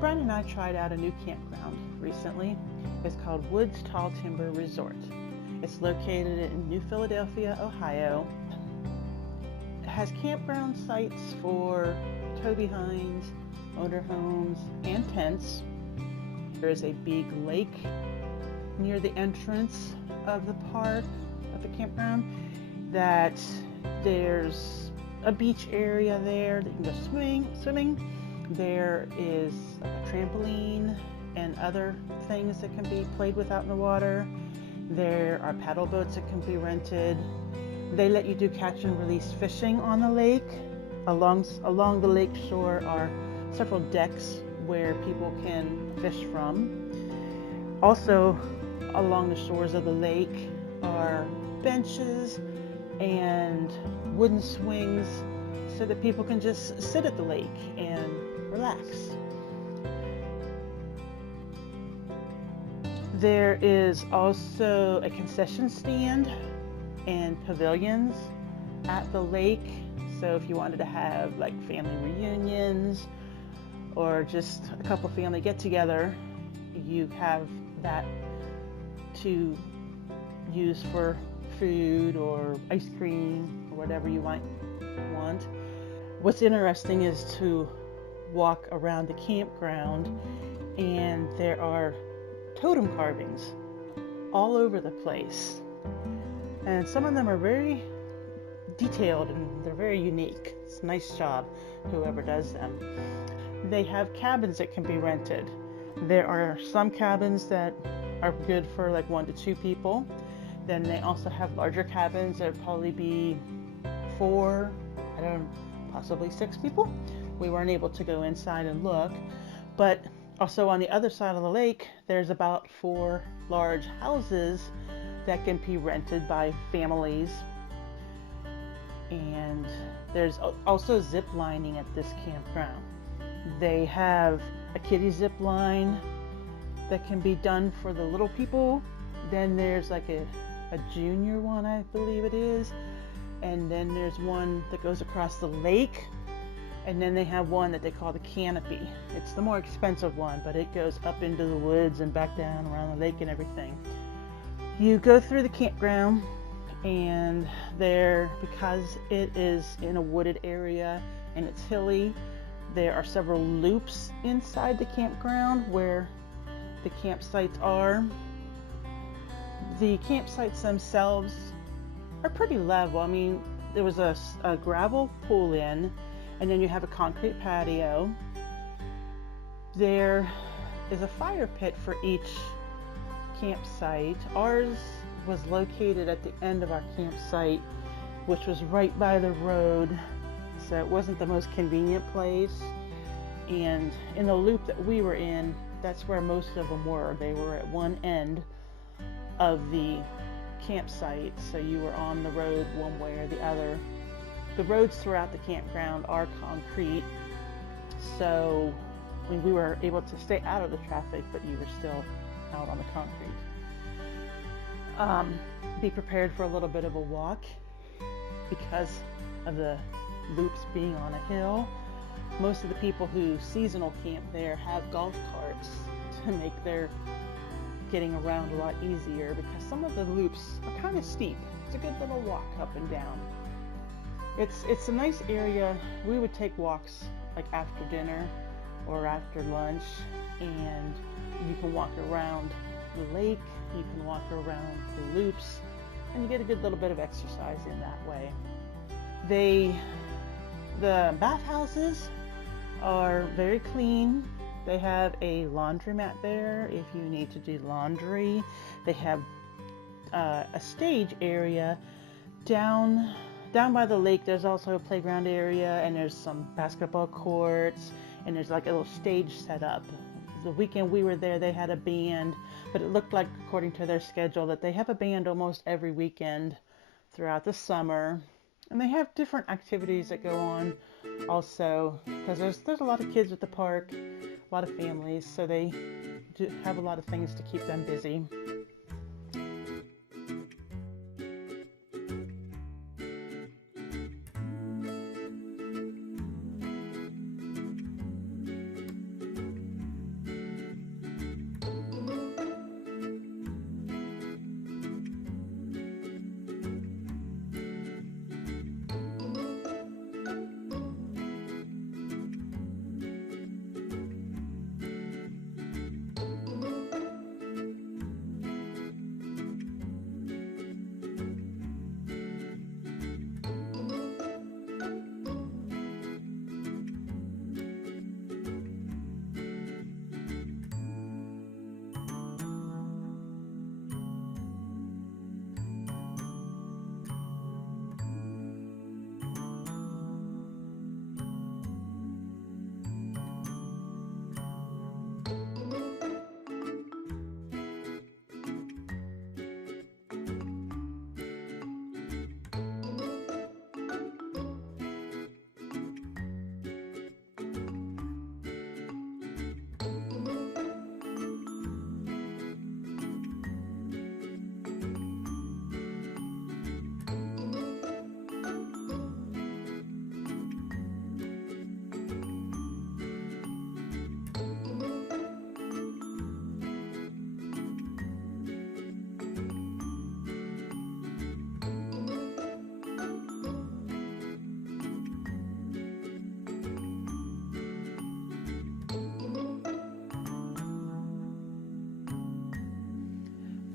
Brian and I tried out a new campground recently. It's called Woods Tall Timber Resort. It's located in New Philadelphia, Ohio. It has campground sites for tow behinds, motorhomes, and tents. There is a big lake near the entrance of the park, of the campground, that there's a beach area there that you can go swimming. There is a trampoline and other things that can be played with out in the water. There are paddle boats that can be rented. They let you do catch and release fishing on the lake. Along the lake shore are several decks where people can fish from. Also, along the shores of the lake are benches and wooden swings so that people can just sit at the lake and relax. There is also a concession stand and pavilions at the lake. So if you wanted to have like family reunions or just a couple family get together, you have that to use for food or ice cream or whatever you might want. What's interesting is to walk around the campground, and there are totem carvings all over the place, and some of them are very detailed and they're very unique. It's a nice job, whoever does them. They have cabins that can be rented. There are some cabins that are good for like 1 to 2 people. Then they also have larger cabins that would probably be 4, possibly 6 people. We weren't able to go inside and look, but also on the other side of the lake, there's about 4 large houses that can be rented by families. And there's also zip lining at this campground. They have a kiddie zip line that can be done for the little people. Then there's like a junior one, I believe it is. And then there's one that goes across the lake. And then they have one that they call the canopy. It's the more expensive one, but it goes up into the woods and back down around the lake and everything. You go through the campground, and there, because it is in a wooded area and it's hilly, there are several loops inside the campground where the campsites are. The campsites themselves are pretty level. I mean, there was a gravel pull in, and then you have a concrete patio. There is a fire pit for each campsite. Ours was located at the end of our campsite, which was right by the road, so it wasn't the most convenient place. And in the loop that we were in, that's where most of them were. They were at one end of the campsite, so you were on the road one way or the other. The roads throughout the campground are concrete, so we were able to stay out of the traffic, but you were still out on the concrete. Be prepared for a little bit of a walk because of the loops being on a hill. Most of the people who seasonal camp there have golf carts to make their getting around a lot easier, because some of the loops are kind of steep. It's a good little walk up and down. It's a nice area. We would take walks like after dinner or after lunch, and you can walk around the lake, you can walk around the loops, and you get a good little bit of exercise in that way. The bathhouses are very clean. They have a laundromat there if you need to do laundry. They have a stage area down by the lake. There's also a playground area, and there's some basketball courts, and there's like a little stage set up. The weekend we were there, they had a band, but it looked like, according to their schedule, that they have a band almost every weekend throughout the summer. And they have different activities that go on also, because there's a lot of kids at the park, a lot of families, so they do have a lot of things to keep them busy.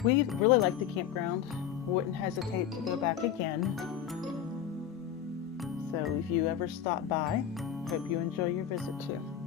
We really like the campground. Wouldn't hesitate to go back again. So if you ever stop by, hope you enjoy your visit too.